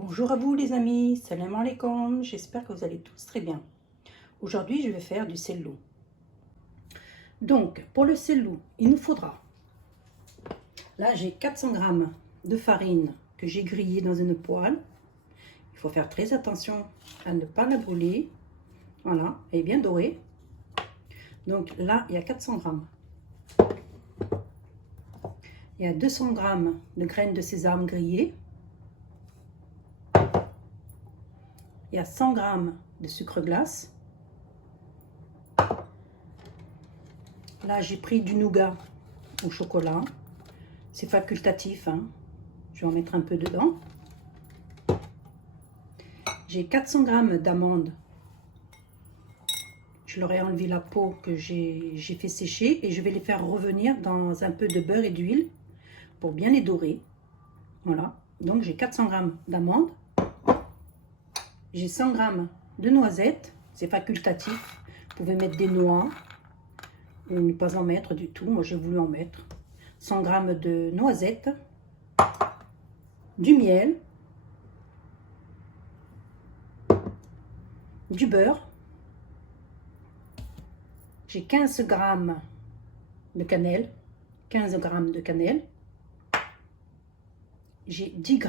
Bonjour à vous les amis, salam alaikum, j'espère que vous allez tous très bien. Aujourd'hui je vais faire du sellou. Donc pour le sellou, il nous faudra, là j'ai 400 g de farine que j'ai grillée dans une poêle. Il faut faire très attention à ne pas la brûler. Voilà, elle est bien dorée. Donc là il y a 400 g. Il y a 200 g de graines de sésame grillées. Il y a 100 g de sucre glace. Là, j'ai pris du nougat au chocolat. C'est facultatif, hein. Je vais en mettre un peu dedans. J'ai 400 g d'amandes. Je leur ai enlevé la peau que j'ai fait sécher et je vais les faire revenir dans un peu de beurre et d'huile pour bien les dorer. Voilà. Donc, j'ai 400 g d'amandes. J'ai 100 g de noisettes. C'est facultatif. Vous pouvez mettre des noix ou ne pas en mettre du tout. Moi, j'ai voulu en mettre. 100 g de noisettes. Du miel. Du beurre. J'ai 15 g de cannelle. 15 g de cannelle. J'ai 10 g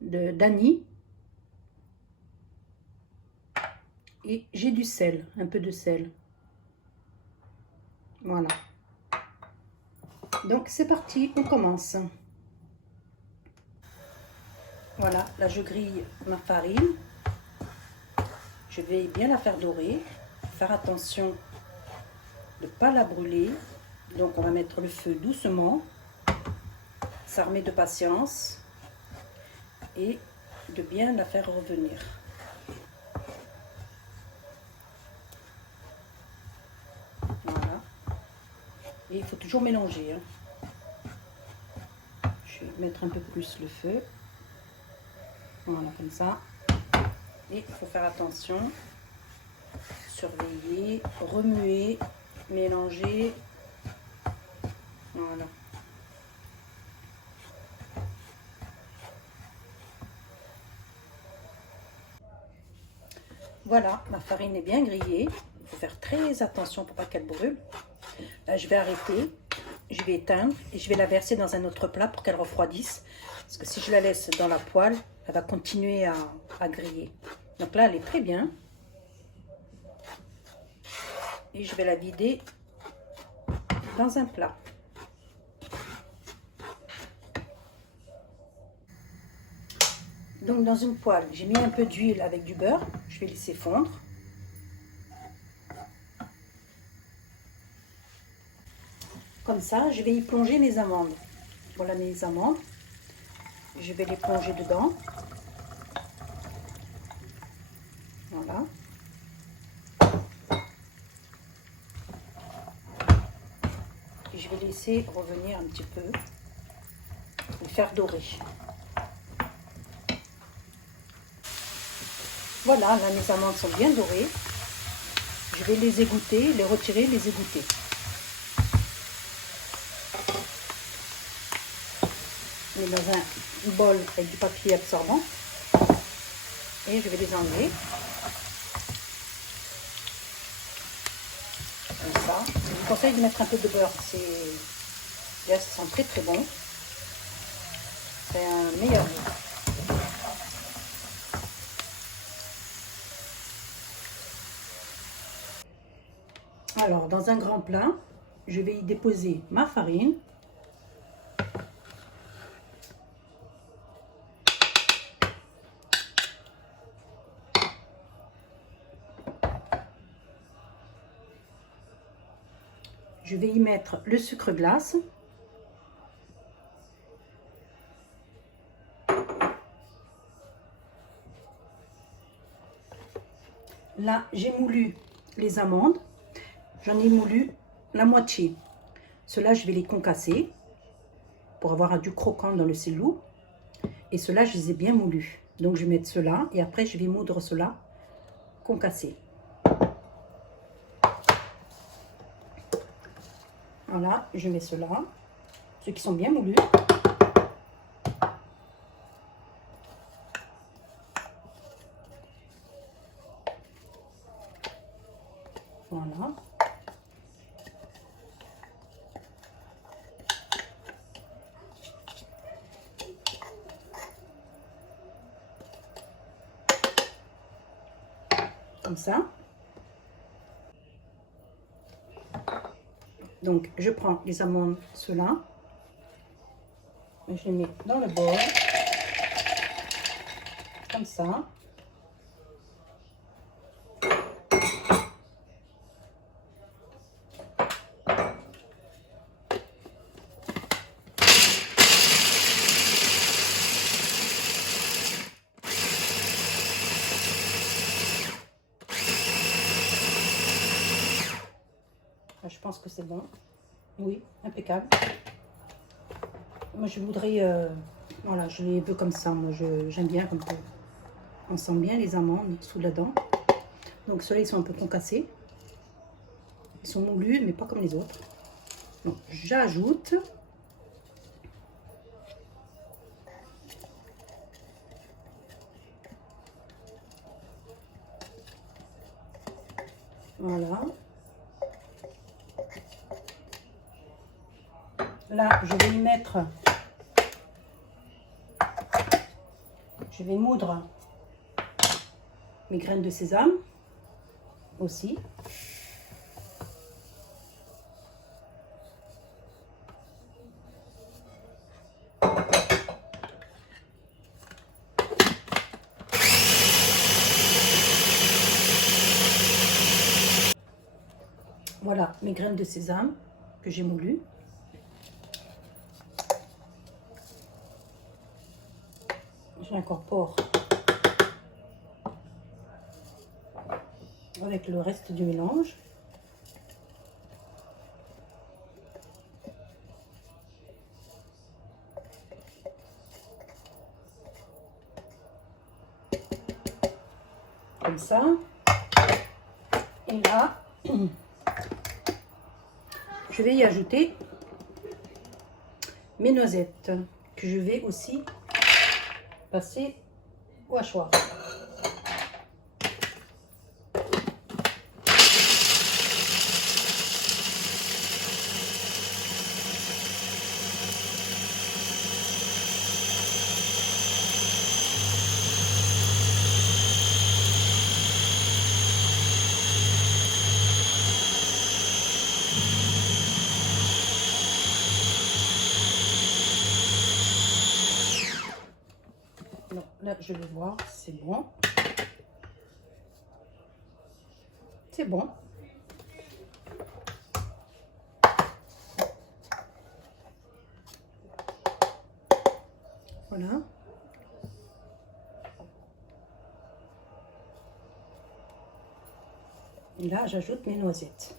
d'anis. Et j'ai du sel, un peu de sel. Voilà. Donc c'est parti, on commence. Voilà, là je grille ma farine. Je vais bien la faire dorer. Faire attention de ne pas la brûler. Donc on va mettre le feu doucement. S'armer de patience. Et de bien la faire revenir. Voilà. Et il faut toujours mélanger. Hein. Je vais mettre un peu plus le feu. Voilà, comme ça. Et il faut faire attention. Surveiller, remuer, mélanger. Voilà. Voilà, ma farine est bien grillée. Il faut faire très attention pour pas qu'elle brûle. Là, je vais arrêter. Je vais éteindre et je vais la verser dans un autre plat pour qu'elle refroidisse. Parce que si je la laisse dans la poêle, elle va continuer à griller. Donc là, elle est très bien. Et je vais la vider dans un plat. Donc dans une poêle, j'ai mis un peu d'huile avec du beurre. Je vais laisser fondre. Comme ça, je vais y plonger mes amandes. Voilà mes amandes. Je vais les plonger dedans. Voilà. Et je vais laisser revenir un petit peu. Et faire dorer. Voilà, là mes amandes sont bien dorées. Je vais les égoutter, les retirer, les égoutter. Je mets dans un bol avec du papier absorbant. Et je vais les enlever. Comme ça. Je vous conseille de mettre un peu de beurre. Là, ça sent très très bon. C'est un meilleur goût. Alors, dans un grand plat, je vais y déposer ma farine. Je vais y mettre le sucre glace. Là, j'ai moulu les amandes. J'en ai moulu la moitié. Ceux-là, je vais les concasser pour avoir du croquant dans le sellou. Et ceux-là, je les ai bien moulus. Donc, je vais mettre ceux-là et après, je vais moudre ceux-là concassés. Voilà, je mets ceux-là. Ceux qui sont bien moulus. Voilà. Comme ça. Donc, je prends les amandes, ceux-là. Je les mets dans le bol. Comme ça. Je pense que c'est bon. Oui, impeccable. Moi, je voudrais... voilà, je les veux comme ça. Moi, j'aime bien comme ça. On sent bien les amandes sous la dent. Donc, ceux-là, ils sont un peu concassés. Ils sont moulus, mais pas comme les autres. Donc, j'ajoute... Voilà. Là, je vais y mettre... Je vais moudre mes graines de sésame aussi. Voilà mes graines de sésame que j'ai moulues. Je l'incorpore avec le reste du mélange. Comme ça. Et là, je vais y ajouter mes noisettes que je vais aussi passer au hachoir. Non, là, je vais voir, c'est bon. C'est bon. Voilà. Et là, j'ajoute mes noisettes.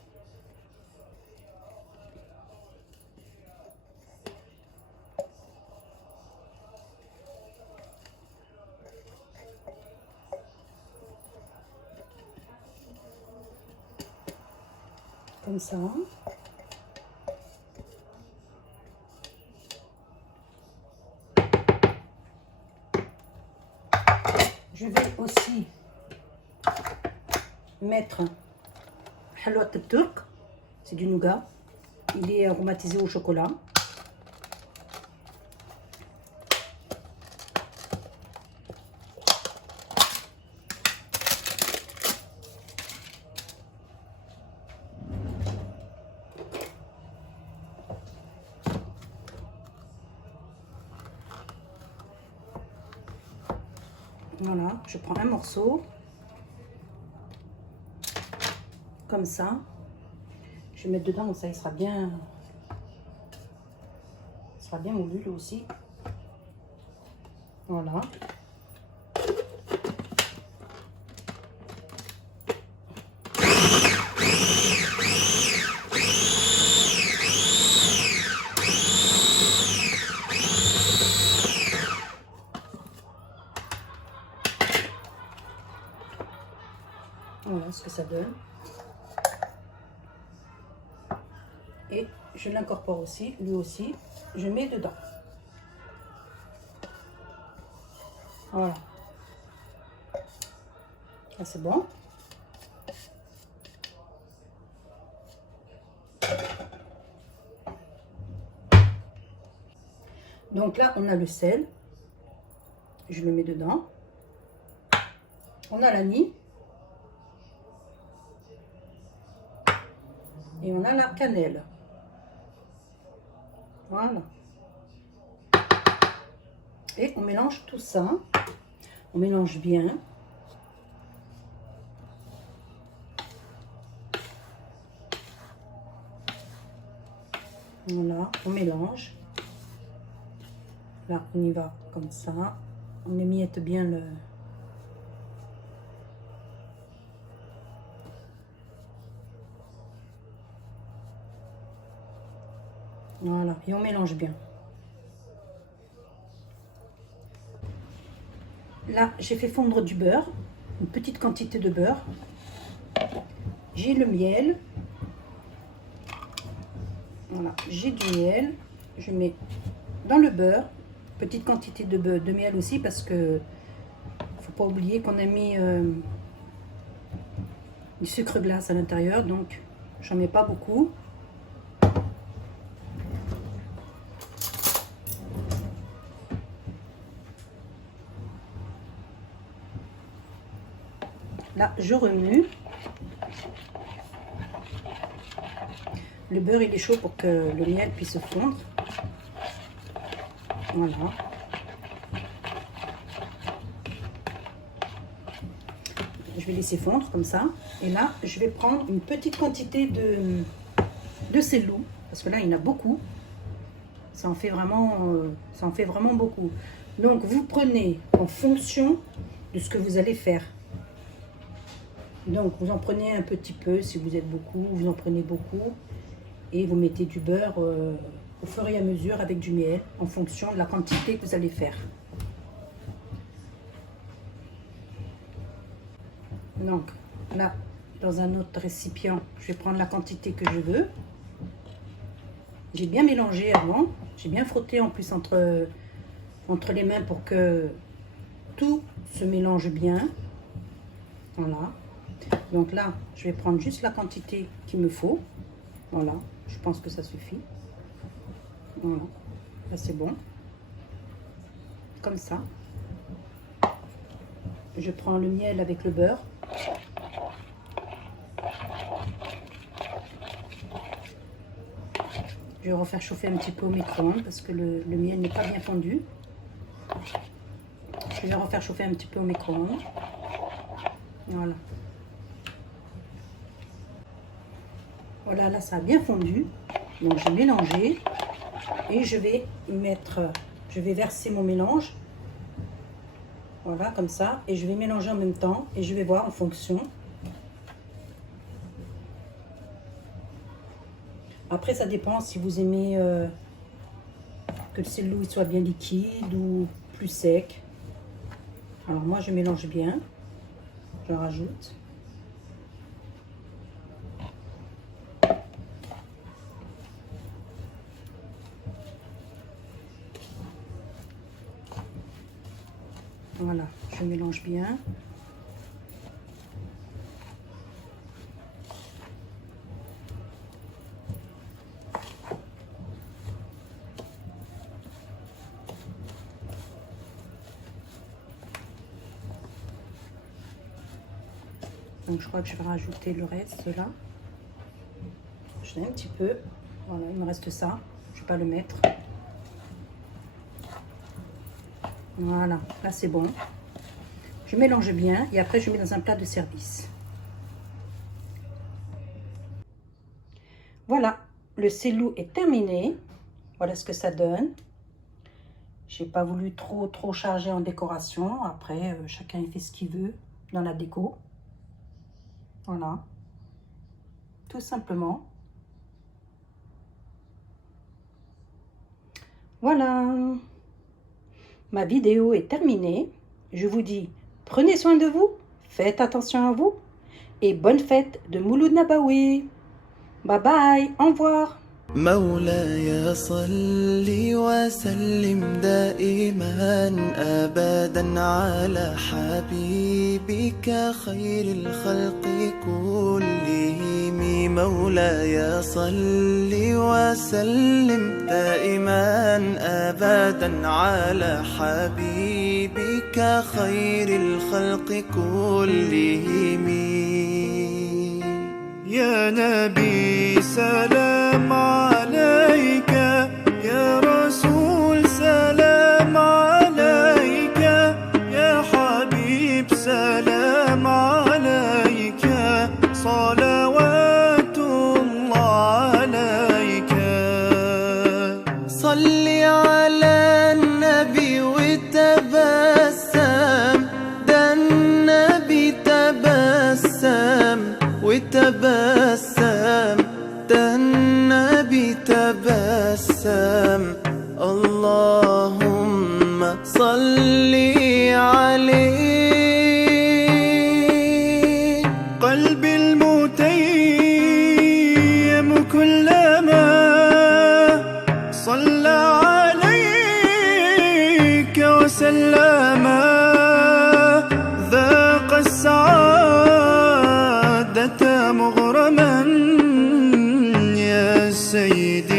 Comme ça. Je vais aussi mettre halwa turc, c'est du nougat. Il est aromatisé au chocolat. Voilà, je prends un morceau, comme ça. Je vais mettre dedans, ça il sera bien moulu lui aussi. Voilà. Voilà ce que ça donne. Et je l'incorpore aussi, lui aussi, je mets dedans. Voilà. Là c'est bon. Donc là, on a le sel. Je le mets dedans. On a l'anis. Et on a la cannelle. Voilà. Et on mélange tout ça. On mélange bien. Voilà, on mélange. Là, on y va comme ça. On émiette bien le... Voilà, et on mélange bien. Là, j'ai fait fondre du beurre, une petite quantité de beurre. J'ai le miel. Voilà, j'ai du miel. Je mets dans le beurre, petite quantité de beurre, de miel aussi, parce que faut pas oublier qu'on a mis du sucre glace à l'intérieur, donc j'en mets pas beaucoup. Là, je remue. Le beurre, il est chaud pour que le miel puisse fondre. Voilà. Je vais laisser fondre comme ça. Et là, je vais prendre une petite quantité de sellou. Parce que là, il y en a beaucoup. Ça en fait vraiment beaucoup. Donc, vous prenez en fonction de ce que vous allez faire. Donc, vous en prenez un petit peu si vous êtes beaucoup. Vous en prenez beaucoup. Et vous mettez du beurre au fur et à mesure avec du miel en fonction de la quantité que vous allez faire. Donc là, dans un autre récipient, je vais prendre la quantité que je veux. J'ai bien mélangé avant. J'ai bien frotté en plus entre les mains pour que tout se mélange bien. Voilà. Donc là, je vais prendre juste la quantité qu'il me faut. Voilà. Je pense que ça suffit. Voilà. Là, c'est bon. Comme ça. Je prends le miel avec le beurre. Je vais refaire chauffer un petit peu au micro-ondes parce que le miel n'est pas bien fondu. Je vais refaire chauffer un petit peu au micro-ondes. Voilà. Voilà, là ça a bien fondu. Donc j'ai mélangé et je vais verser mon mélange. Voilà, comme ça. Et je vais mélanger en même temps et je vais voir en fonction. Après, ça dépend si vous aimez que le sellou soit bien liquide ou plus sec. Alors moi, je mélange bien. Je rajoute. Voilà, je mélange bien. Donc je crois que je vais rajouter le reste là. Je l'ai un petit peu. Voilà, il me reste ça. Je ne vais pas le mettre. Voilà, là c'est bon. Je mélange bien et après je mets dans un plat de service. Voilà, le sellou est terminé. Voilà ce que ça donne. J'ai pas voulu trop charger en décoration. Après, chacun fait ce qu'il veut dans la déco. Voilà, tout simplement. Voilà, ma vidéo est terminée. Je vous dis, prenez soin de vous, faites attention à vous et bonne fête de Mouloud Nabawi. Bye bye, au revoir. مولاي صل وسلم دائما أبدا على حبيبك خير الخلق كلهم. مولاي صل وسلم دائما أبدا على حبيبك خير الخلق كلهم. يا نبي سلام عليك، يا رسول سلام عليك، يا حبيب سلام عليك، صلوات الله عليك. صل على النبي وتبسم، ده النبي تبسم وتبسم، ده النبي تبسم. اللهم صل عليه. قلبي المتيم كلما صلى عليك وسلم ذاق السعادة مغرما. يا سيدي